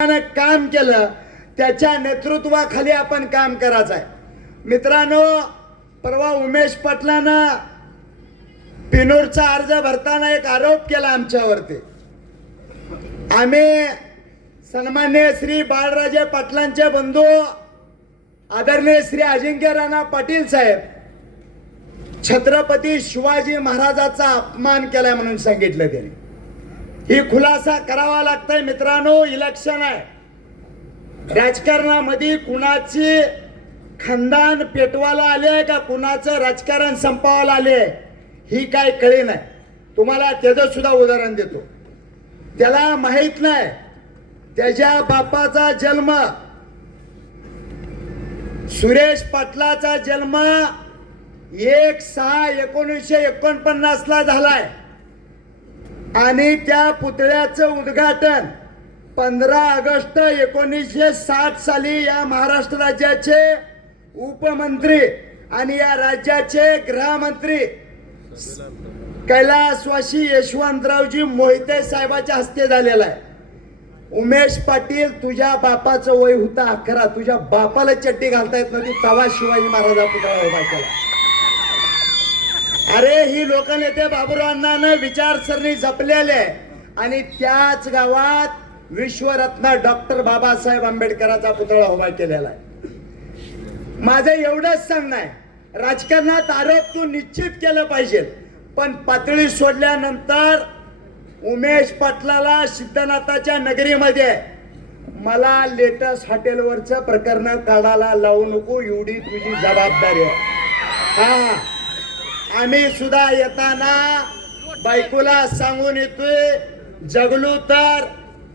काम केलं त्याच्या नेतृत्वाखाली आपण काम करायचं आहे. मित्रांनो, परवा उमेश पाटलांना पिनूरचा अर्ज भरताना एक आरोप केला आमच्यावरती. आम्ही सन्मान्य श्री बाळराजे पाटलांचे बंधू आदरणीय श्री अजिंक्य राणा पाटील साहेब छत्रपती शिवाजी महाराजाचा अपमान केलाय म्हणून सांगितलं त्यांनी. ही खुलासा करावा लागतंय. मित्रांनो, इलेक्शन आहे. राजकारणामध्ये कुणाची खानदान पेटवायला आले का कुणाचं राजकारण संपवायला आले ही काय कळे नाही. तुम्हाला त्याचं सुद्धा उदाहरण देतो. त्याला माहित नाही त्याच्या बापाचा जन्म सुरेश पाटलाचा जन्म 1/6/1949 ला झालाय आणि त्या पुतळ्याचं उद्घाटन 15 ऑगस्ट 1960 साली या महाराष्ट्र राज्याचे उपमंत्री आणि या राज्याचे गृहमंत्री कैलासवासी यशवंतरावजी मोहिते साहेबाच्या हस्ते झालेला आहे. उमेश पाटील, तुझ्या बापाचं वय होता 11. तुझ्या बापाला चड्डी घालता येत नव्हती तवा शिवाजी महाराजा पुतळा उभा केला. अरे, ही लोकनेते बाबूरावांना विचारसरणी जपलेले आहे आणि त्याच गावात विश्वरत्न डॉक्टर बाबासाहेब आंबेडकरांचा पुतळा उभा केलेला आहे. माझं एवढंच सांगणं आहे, राजकारणात आरोप तू निश्चित केलं पाहिजे, पण पातळी सोडल्यानंतर उमेश पाटलाला सिद्धनाथाच्या नगरीमध्ये मला लेटेस्ट हॉटेलवरचं प्रकरण काढायला लावू नको, एवढी तुझी जबाबदारी आहे. हा, आम्ही सुद्धा येताना बायकोला सांगून येतोय, जगलो तर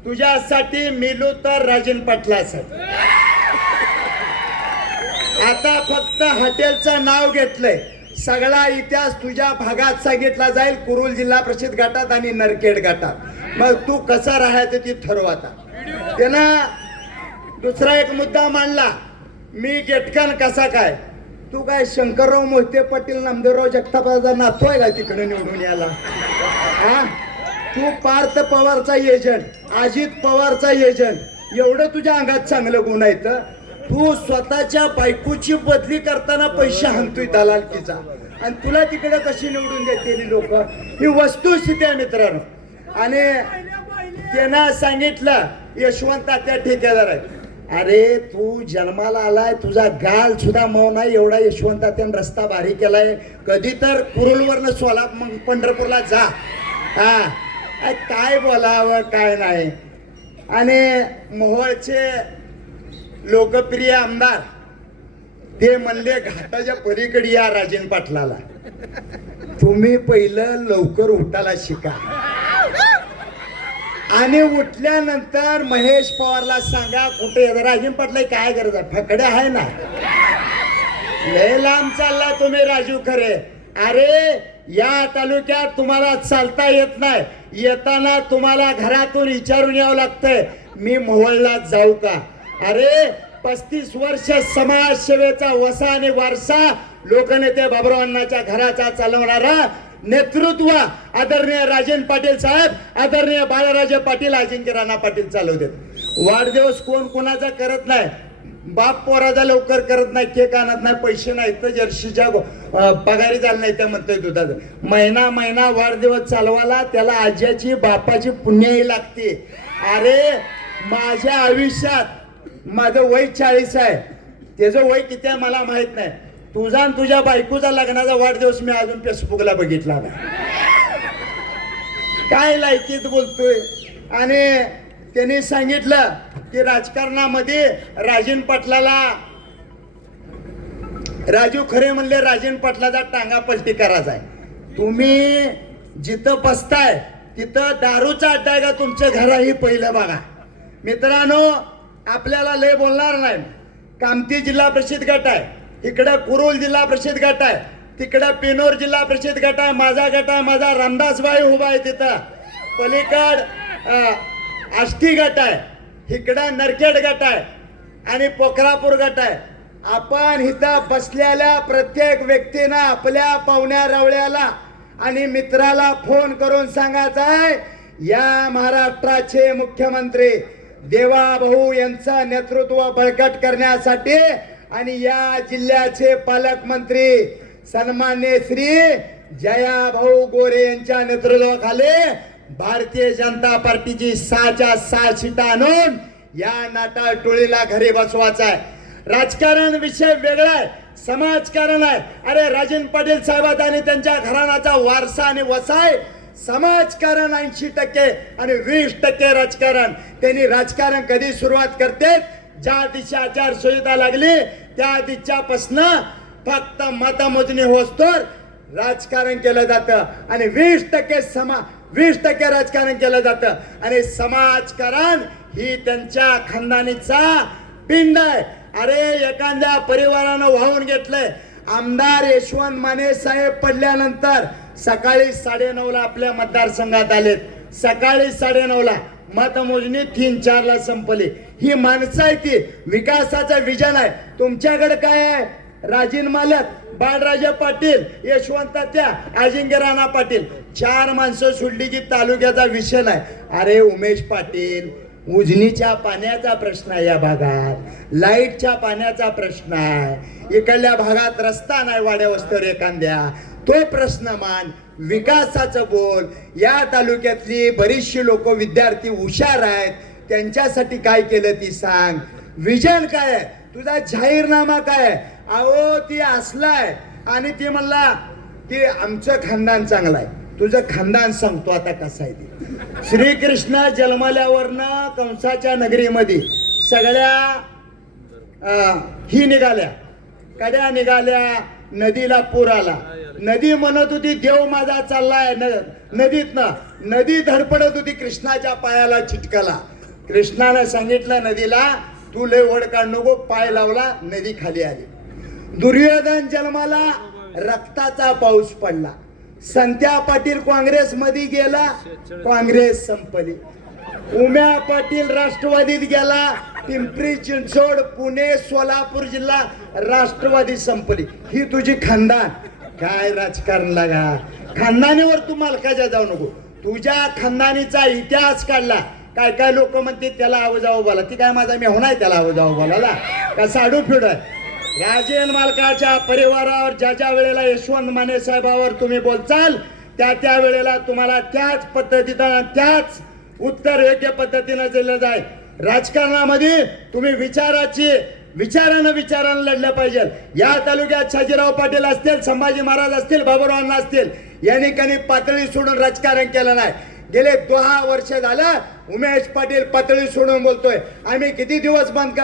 तुझ्यासाठी, मिलो तर राजन पाटलासाठी. आता फक्त हॉटेलचं नाव घेतलंय, सगळा इतिहास तुझ्या भागात सांगितला जाईल, कुरुल जिल्हा परिषद गटात आणि नरखेड गटात. मग तू कसा राहायचं ती ठरव. आता त्यानं दुसरा एक मुद्दा मांडला, मी गेटकन कसा काय. तू काय शंकरराव मोहिते पाटील नामदेवराव जगतापाचा नातू आहे का तिकडे निवडून याला? हा, तू पार्थ पवारचा एजंट, अजित पवारचा एजंट, एवढं तुझ्या अंगात चांगलं गुण आहेत. तू स्वतःच्या बायकोची बदली करताना पैसे हाणतोय दलालकीचा, आणि तुला तिकडे कशी निवडून देते लोक. ही वस्तुस्थिती आहे मित्रांनो. आणि त्यांना सांगितलं, यशवंत त्या ठेकेदार आहे, अरे तू जन्माला आलाय, तुझा गाल सुद्धा मौन आहे, एवढा यशवंत त्यानं रस्ता भारी केलाय, कधी तर कुरुलवरनं सोलापूर पंढरपूरला जा. हा, काय बोलावं काय नाही. आणि मोहोळचे लोकप्रिय आमदार ते म्हणले, घाटाच्या पलीकडे या राजन पाटलाला, तुम्ही पहिलं लवकर उठायला शिका आणि उठल्यानंतर महेश पवारला सांगा कुठे राजन पाटला काय गरज आहे, फकडे आहे ना, लय लांब चालला तुम्ही राजू खरे. अरे, या तालुक्यात तुम्हाला चालता येत नाही, येताना तुम्हाला घरातून विचारून यावं लागतंय, मी मोहोळला जाऊ का. अरे, 35 वर्ष समाजसेवेचा वसा आणि वारसा लोकनेते बाबूरावांच्या घराचा चालवणारा नेतृत्व आदरणीय राजन पाटील साहेब, आदरणीय बाळराजे पाटील, अजिंक्य राणा पाटील चालवतात. वाढदिवस कोण कोणाचा करत नाही, बाप पोराचा लवकर करत नाही, केक आणत नाही, पैसे नाही तर जर्शीच्या पगारी झालं नाही त्या म्हणतोय दुधाचं. महिना महिना वाढदिवस चालवायला त्याला आज्याची बापाची पुण्याही लागते. अरे, माझ्या आयुष्यात माझं वय 40 आहे, त्याचं वय किती आहे मला माहित नाही. तुझा आणि तुझ्या बायकोचा लग्नाचा वाढदिवस मी अजून फेसबुकला बघितला नाही. काय लायकीत बोलतोय. आणि त्यांनी सांगितलं की राजकारणामध्ये राजन पाटलाला, राजू खरे म्हणले राजन पाटलाचा टांगा पलटी करायचा आहे. तुम्ही जिथं बसताय तिथं दारूचा अड्डा आहे का तुमच्या घराही पहिलं बघा. मित्रांनो, आपल्याला लय बोलणार नाही. कामती जिल्हा परिषद गट आहे, इकडं कुरुल जिल्हा परिषद गट आहे, तिकडं पिनोर जिल्हा परिषद गट आहे, माझा गट आहे, माझा रामदासबाई उभा आहे तिथं, पलीकड आष्टी गट आहे, इकडं नरखेड गट आहे आणि पोखरापूर गट आहे. आपण इथं बसलेल्या प्रत्येक व्यक्तीनं आपल्या पाहुण्या रावळ्याला आणि मित्राला फोन करून सांगायचं आहे, या महाराष्ट्राचे मुख्यमंत्री देवा भाऊ यांचं नेतृत्व बळकट करण्यासाठी आणि या जिल्ह्याचे पालकमंत्री सन्मान्य श्री जया भाऊ गोरे यांच्या नेतृत्वाखाली भारतीय जनता पार्टीची 6च्या 6 सीटा आणून या नाटाळ टोळीला घरी बसवायचं आहे. राजकारण विषय वेगळा आहे, समाजकारण आहे. अरे राजन पाटील साहेबात आणि त्यांच्या घराण्याचा वारसा आणि वसाय समाजकारण 80% आणि 20% राजकारण. त्यांनी राजकारण कधी सुरुवात करते, ज्या दिवशी आचारसंहिता लागली त्या दिवसापासून फक्त मतमोजणी होस्तोर राजकारण केलं जातं आणि 20% राजकारण केलं जातं. आणि समाजकारण ही त्यांच्या खानदानीचा पिंड आहे. अरे एखाद्या परिवारानं वाहून घेतलंय. आमदार यशवंत माने साहेब पडल्यानंतर सकाळी 9:30 आपल्या मतदारसंघात आलेत. सकाळी 9:30 मतमोजणी 3-4 संपली. ही माणसं आहे, ती विकासाचं विजन आहे. तुमच्याकडे काय आहे? राजीन मालक, बाळराजे पाटील, यशवंत त्या, अजिंक्य राणा पाटील, 4 माणसं सोडली की तालुक्याचा विषय नाही. अरे उमेश पाटील, उजनीच्या पाण्याचा प्रश्न आहे या भागात, लाईटच्या पाण्याचा प्रश्न आहे, इकडल्या भागात रस्ता नाही वाड्या वस्तीवर एखाद्या, तो प्रश्न मान. विकासाचं बोल. या तालुक्यातली बरीचशी लोक विद्यार्थी हुशार आहेत, त्यांच्यासाठी काय केलं ती सांग. विजन काय आहे तुझा, जाहीरनामा काय आहे? अहो ती असलाय आणि ती म्हणला की आमचं खानदान चांगलं आहे. तुझं खानदान सांगतो आता कसं आहे ते. श्रीकृष्ण जन्मल्यावरनं कंसाच्या नगरीमध्ये सगळ्या ही निघाल्या, कड्या निघाल्या, नदीला पूर आला. नदी म्हणत होती देव माझा चाललाय नदीतनं. नदी धडपडत होती, कृष्णाच्या पायाला चिटकला. कृष्णाने सांगितलं नदीला, तू लय ओढ काढ नको. पाय लावला, नदी खाली आली. दुर्योधन जन्माला, रक्ताचा पाऊस पडला. संत्या पाटील काँग्रेस मध्ये गेला, काँग्रेस संपली. उम्या पाटील राष्ट्रवादीत गेला, पिंपरी चिंचवड, पुणे, सोलापूर जिल्हा राष्ट्रवादी संपली. ही तुझी खानदान. काय राजकारण लागा, खानदानीवर तू मालकाच्या जाऊ नको. तुझ्या खानदानीचा इतिहास काढला. काय काय लोक म्हणते त्याला आवाजावं बोला, ती काय माझा मी होणार त्याला आवाजावं बोलायला का साडू फिड आहे. राजेन मालकाच्या परिवारावर ज्या वेळेला यशवंत माने साहेबावर तुम्ही बोलचाल त्या वेळेला तुम्हाला त्याच पद्धतीनं त्याच उत्तर योग्य पद्धतीनं दिलं जाईल. राजकारणामध्ये तुम्ही विचारानं लढलं पाहिजे. या तालुक्यात शाजीराव पाटील असतील, संभाजी महाराज असतील, बाबूराव अण्णा असतील, यांनी कधी पातळी सोडून राजकारण केलं नाही. गेले 10 वर्ष झालं उमेश पाटील पातळी सोडून बोलतोय. आम्ही किती दिवस बंद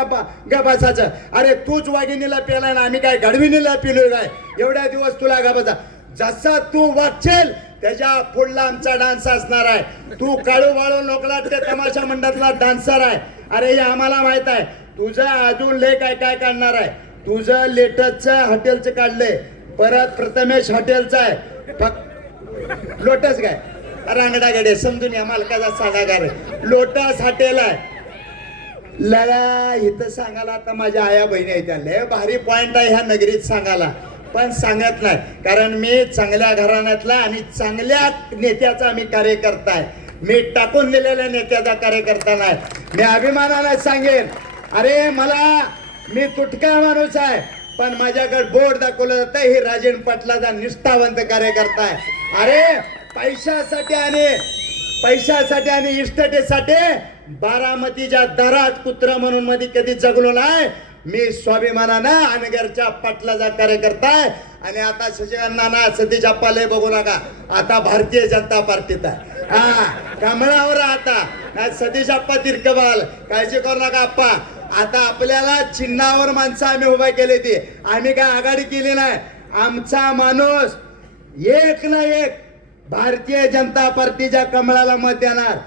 गबासाचं. अरे तूच वाघिणीला पेलाय ना, आम्ही काय गडविणीला पिलोय काय? एवढ्या दिवस तुला गबासा. जसा तू वागचेल त्याच्या पुढला आमचा डान्स असणार आहे. तू काळू वाळू लोकलाटके तमाशा मंडळातला डान्सर आहे. अरे हे आम्हाला माहित आहे. तुझं अजून लय काय काय काढणार आहे. तुझं लेटेस्टचं हॉटेलचं काढलंय, परत प्रथमेश हॉटेलचं आहे, लोटस काय रांगडागडे समजून या मालकाचा सागागार लोटस हॉटेल आहे. लढा इथं सांगायला आता माझ्या आया बहिणी आहेत, लय भारी पॉइंट आहे ह्या नगरीत सांगायला, पण सांगत नाही. कारण मी चांगल्या घराण्यातला आणि चांगल्या नेत्याचा मी कार्यकर्ता आहे. मी टाकून दिलेल्या नेत्याचा कार्यकर्ता नाही. मी अभिमानाने सांगेन, अरे मी तुटका माणूस आहे, पण माझ्याकडे बोर्ड दाखवलं जातं हे राजेन पाटलाचा निष्ठावंत कार्यकर्ता आहे. अरे पैशासाठी आणि इस्टेटीसाठी बारामतीच्या दरात कुत्र म्हणून मध्ये कधी जगलो नाही. मी स्वाभिमानानं अनगरच्या पाटलाचा कार्यकर्ता आहे. आणि आता शशिकांना सतीश अप्पाला बघू नका, आता भारतीय जनता पार्टीत आहे. हा कमळावर आता सतीश अप्पा तिरकबाल, काळजी करू नका अप्पा. आता आपल्याला चिन्हावर माणसं आम्ही उभा केले, ती आम्ही काय आघाडी केली नाही. आमचा माणूस एक ना एक भारतीय जनता पार्टीच्या कमळाला मत देणार.